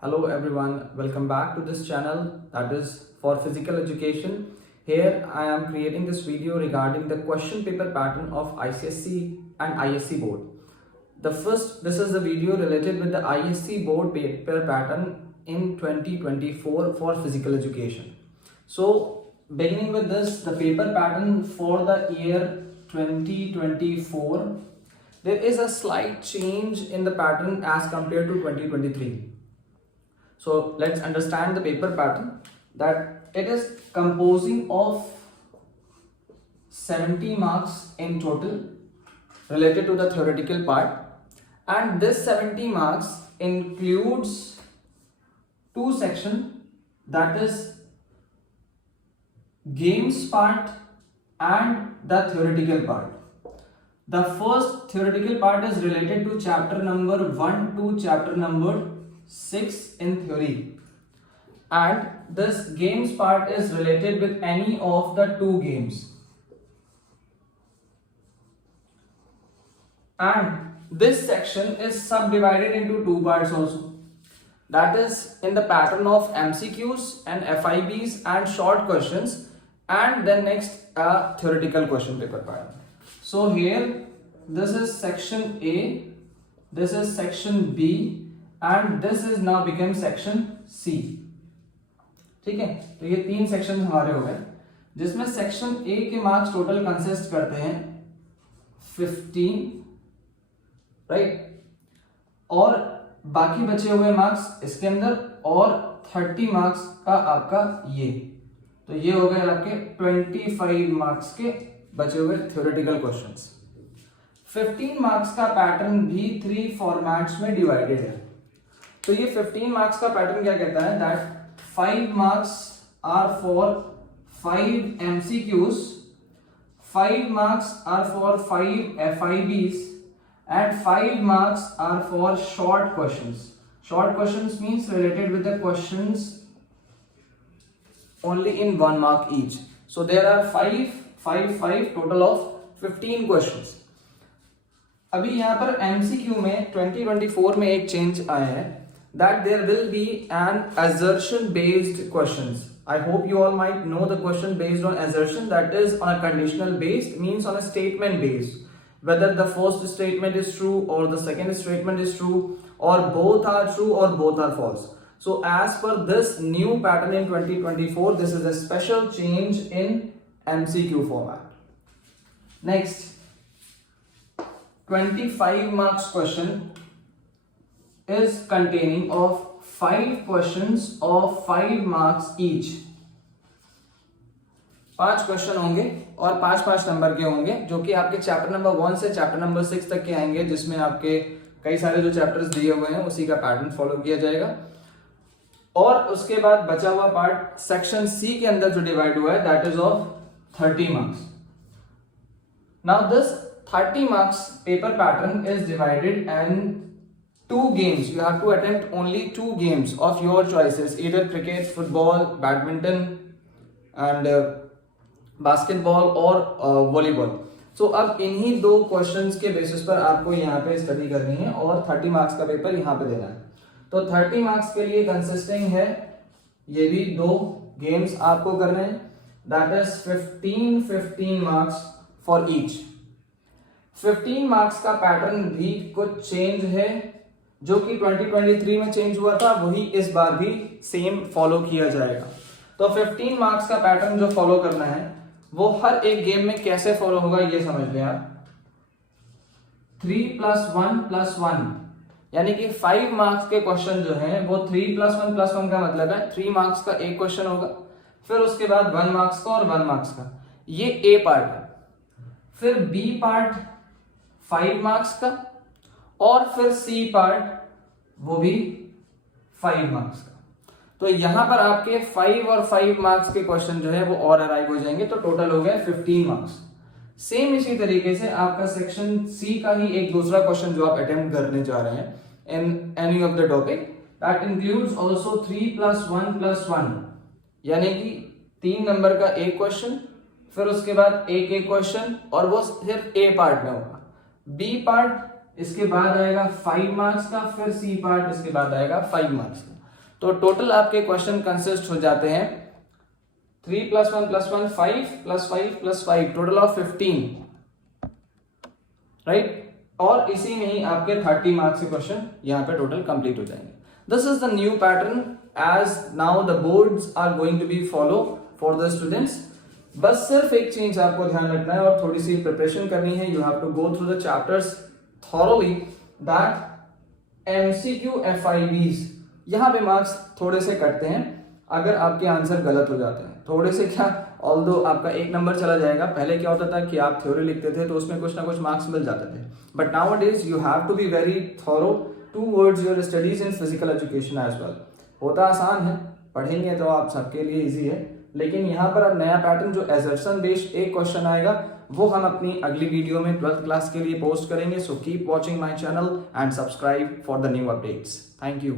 Hello everyone, welcome back to this channel that is for physical education. Here I am creating this video regarding the question paper pattern of ICSE and ISC board. This is a video related with the ISC board paper pattern in 2024 for physical education. So beginning with this, the paper pattern for the year 2024, there is a slight change in the pattern as compared to 2023. So let's understand the paper pattern, that it is composing of 70 marks in total related to the theoretical part, and this 70 marks includes two sections, that is games part and the theoretical part. The first theoretical part is related to chapter number 1 to chapter number 6 in theory, and this games part is related with any of the two games, and this section is subdivided into two parts also, that is in the pattern of MCQs and FIBs and short questions, and then next a theoretical question paper pattern. So here this is section A, this is section B, and this is now become section C. ठीक है, तो ये तीन section हमारे हो गए, जिसमें section A के मार्क्स टोटल कंसिस्ट करते हैं 15, राइट, और बाकी बचे हुए मार्क्स इसके अंदर, और 30 मार्क्स का आपका ये, तो ये हो गए आपके 25 मार्क्स के बचे हुए थ्योरेटिकल क्वेश्चंस। 15 मार्क्स का पैटर्न भी 3 फॉर्मेट्स में डिवाइडेड है। तो ये 15 मार्क्स का पैटर्न क्या कहता है, that 5 marks are for 5 MCQs, 5 marks are for 5 FIBs, and 5 marks are for short questions. Short questions means related with the questions only in 1 mark each. So there are 5 total of 15 questions. अभी यहाँ पर MCQ में 2024 में एक change आया है, that there will be an assertion based questions. I hope you all might know the question based on assertion, that is on a conditional based, means on a statement based, whether the first statement is true or the second statement is true, or both are true or both are false. So as per this new pattern in 2024, this is a special change in MCQ format. Next, 25 marks question is containing of 5 questions of 5 marks each. 5 question होंगे और 5 number के होंगे, जो कि आपके chapter number 1 से chapter number 6 तक के आएंगे, जिसमें आपके कई सारे जो चैप्टर्स दिए हुए हैं उसी का पैटर्न फॉलो किया जाएगा। और उसके बाद बचा हुआ पार्ट सेक्शन सी के अंदर जो डिवाइड हुआ है, that is of 30 marks. Now this 30 marks paper pattern is divided and 2 games. You have to attempt only 2 games of your choices, either cricket, football, badminton and basketball or volleyball. So अब इन्हीं 2 questions के basis पर आपको यहाँ पे study करनी है और 30 मार्क्स का पेपर यहाँ पे देना है। तो 30 मार्क्स के लिए कंसिस्टिंग है ये भी 2 गेम्स आपको करने हैं, that is 15 marks for each. 15 marks का पैटर्न भी कुछ चेंज है, जो कि 2023 में चेंज हुआ था, वही इस बार भी सेम फॉलो किया जाएगा। तो 15 मार्क्स का पैटर्न जो फॉलो करना है वो हर एक गेम में कैसे फॉलो होगा ये समझ लें आप। 3 + 1 + 1, यानी कि 5 मार्क्स के क्वेश्चन जो हैं वो 3 + 1 + 1 का मतलब है 3 मार्क्स का एक क्वेश्चन होगा, फिर उसके बाद 1 मार्क्स का और 1 मार्क्स का, ये ए पार्ट है। फिर बी पार्ट 5 मार्क्स का, और फिर सी पार्ट वो भी 5 मार्क्स का। तो यहां पर आपके 5 और 5 मार्क्स के क्वेश्चन जो है वो और अराइव हो जाएंगे, तो टोटल हो गया 15 मार्क्स। सेम इसी तरीके से आपका सेक्शन सी का ही एक दूसरा क्वेश्चन जो आप अटेम्प्ट करने जा रहे हैं in any of the topic, that includes also 3 + 1 + 1, यानी कि 3 नंबर का एक क्वेश्चन, फिर उसके बाद एक क्वेश्चन, और वो सिर्फ ए पार्ट में होगा। बी पार्ट इसके बाद आएगा 5 मार्क्स का, फिर सी पार्ट इसके बाद आएगा 5 मार्क्स का। तो टोटल आपके क्वेश्चन कंसिस्ट हो जाते हैं 3 + 1 + 1 5 + 5 + 5 टोटल ऑफ 15, राइट। और इसी में ही आपके 30 मार्क्स के क्वेश्चन यहाँ पे टोटल कंप्लीट हो जाएंगे। This is the new pattern as now the boards are going to be follow for the students. बस सिर्फ एक चीज आपको ध्यान रखना है और थोड़ी सी प्रिपरेशन करनी है। You have to go through the chapters thoroughly that MCQ FIBs यहाँ पे मार्क्स थोड़े से कटते हैं अगर आपके आंसर गलत हो जाते हैं। थोड़े से क्या, ऑल्दो आपका 1 नंबर चला जाएगा। पहले क्या होता था कि आप थ्योरी लिखते थे तो उसमें कुछ ना कुछ मार्क्स मिल जाते थे, but nowadays you have to be very thorough towards your studies in physical education as well. होता आसान है, पढ़ेंगे तो आप सबके लिए इजी है, लेकिन यहाँ पर अब नया पैटर्न जो एजर्सन बेस्ड एक क्वेश्चन आएगा वो हम अपनी अगली वीडियो में 12th क्लास के लिए पोस्ट करेंगे। So keep watching my channel and subscribe for the new updates. Thank you.